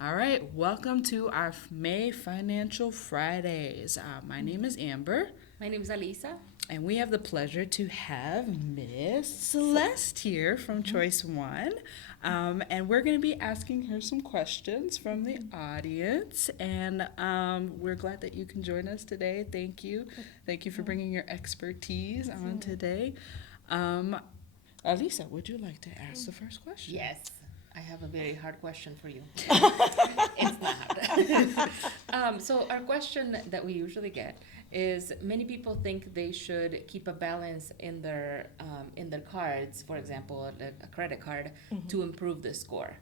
All right, welcome to our May Financial Fridays. My name is Amber, My name is Alisa. and we have the pleasure to have Miss Celeste here from Choice One. And we're going to be asking her some questions from the audience. And we're glad that you can join us today. Thank you. Thank you for bringing your expertise on today. Um, Alisa, would you like to ask the first question? Yes, I have a very hard question for you. It's not. So our question that we usually get is many people think they should keep a balance in their cards, for example, a credit card, to improve the score.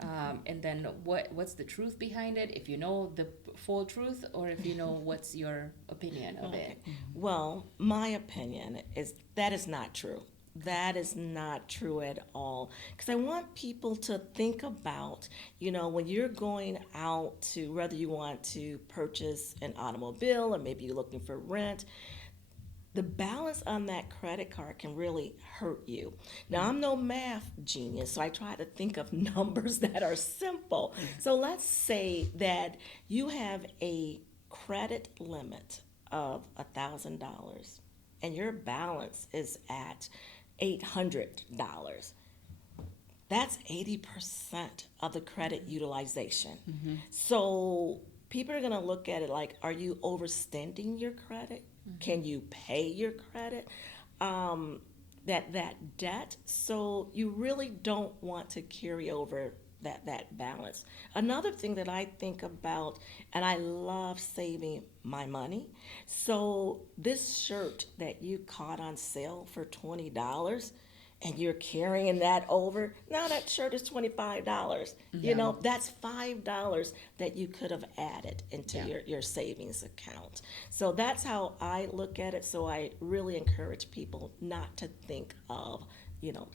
And then what's the truth behind it? If you know the full truth, or if you know what's your opinion of it. Well, my opinion is that is not true. That is not true at all. Because I want people to think about, when you're going out to, whether you want to purchase an automobile or maybe you're looking for rent, the balance on that credit card can really hurt you. Now, I'm no math genius, so I try to think of numbers that are simple. So let's say that you have a credit limit of $1,000 and your balance is at $800. That's 80% of the credit utilization. So people are going to look at it like, are you overstanding your credit? Can you pay your credit? That debt. So you really don't want to carry over that balance. Another thing that I think about, and I love saving my money. So this shirt that you caught on sale for $20 and you're carrying that over, now that shirt is $25. That's $5 that you could have added into Yeah. your savings account. So that's how I look at it. So I really encourage people not to think of,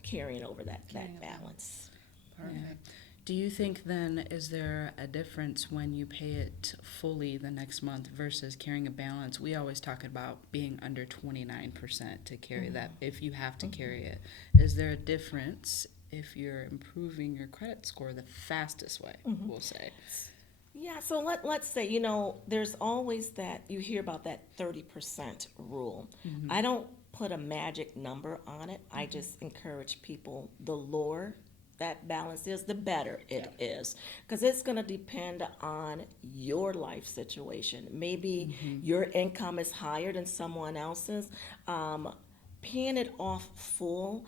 carrying over that balance. Perfect. Do you think then, is there a difference when you pay it fully the next month versus carrying a balance? We always talk about being under 29% to carry that if you have to carry it. Is there a difference if you're improving your credit score the fastest way, we'll say? Yeah, so let's say, there's always that, you hear about that 30% rule. I don't put a magic number on it. I just encourage people, the lower that balance is, the better it is. Because it's going to depend on your life situation. Maybe your income is higher than someone else's. Paying it off full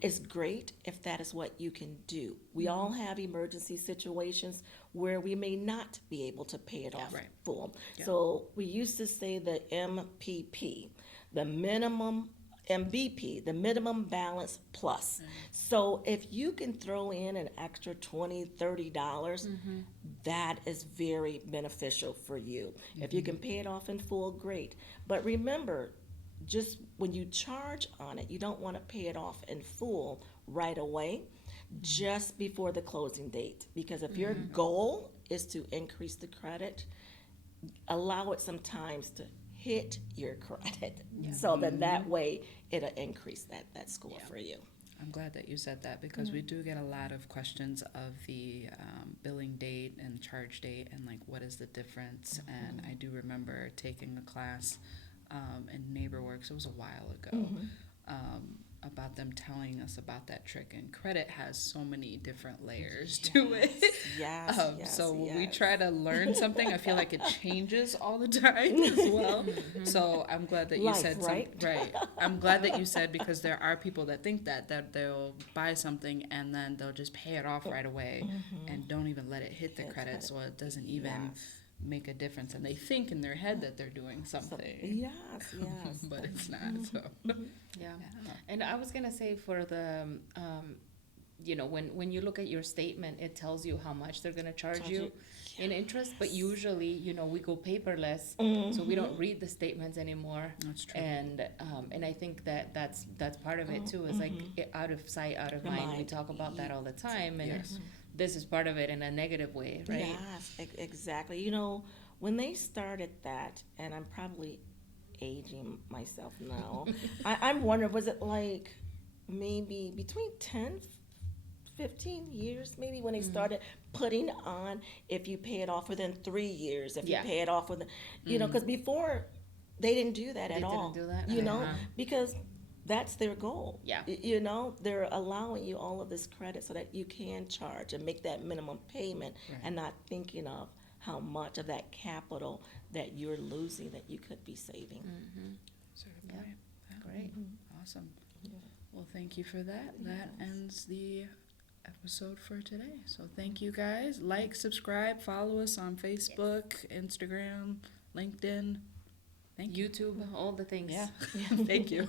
is great if that is what you can do. We all have emergency situations where we may not be able to pay it off Right. full. So we used to say the MPP, the minimum MVP, the minimum balance plus. So if you can throw in an extra $20, $30, that is very beneficial for you. If you can pay it off in full, great. But remember, just when you charge on it, you don't want to pay it off in full right away, just before the closing date. Because if your goal is to increase the credit, allow it sometimes to hit your credit. So then that way it'll increase that score for you. I'm glad that you said that because we do get a lot of questions of the billing date and charge date and like what is the difference. And I do remember taking a class in NeighborWorks, it was a while ago, about them telling us about that trick. And credit has so many different layers to it. Yes, So when we yes. try to learn something, I feel like it changes all the time as well. So I'm glad that you Life, said right? right. I'm glad that you said because there are people that think that they'll buy something and then they'll just pay it off right away and don't even let it hit the Hit credit, credit. so it doesn't even Yes. make a difference. And they think in their head that they're doing something, Yes, yes. but it's not. So Yeah. And I was gonna say for the, when you look at your statement, it tells you how much they're gonna charge Charge you you. in interest, but usually, we go paperless, so we don't read the statements anymore. that's true. And I think that's part of it too, is like out of sight, out of mind. We Mind. talk about that all the time, and Yes. this is part of it in a negative way, right? Yes, exactly. When they started that, and I'm probably aging myself now, I'm wondering, was it like maybe between 10, 15 years, maybe, when they started putting on if you pay it off within 3 years, if Yeah. you pay it off within, because before they didn't do that at They all. didn't do that? You know, Uh-huh. because that's their goal. Yeah. They're allowing you all of this credit so that you can charge and make that minimum payment and not thinking of how much of that capital that you're losing that you could be saving. Certainly. Yeah. Great. Awesome. Well, thank you for that. That ends the episode for today. So thank you guys. Like, subscribe, follow us on Facebook, Instagram, LinkedIn. Thank you. YouTube, all the things. Yeah. Thank you.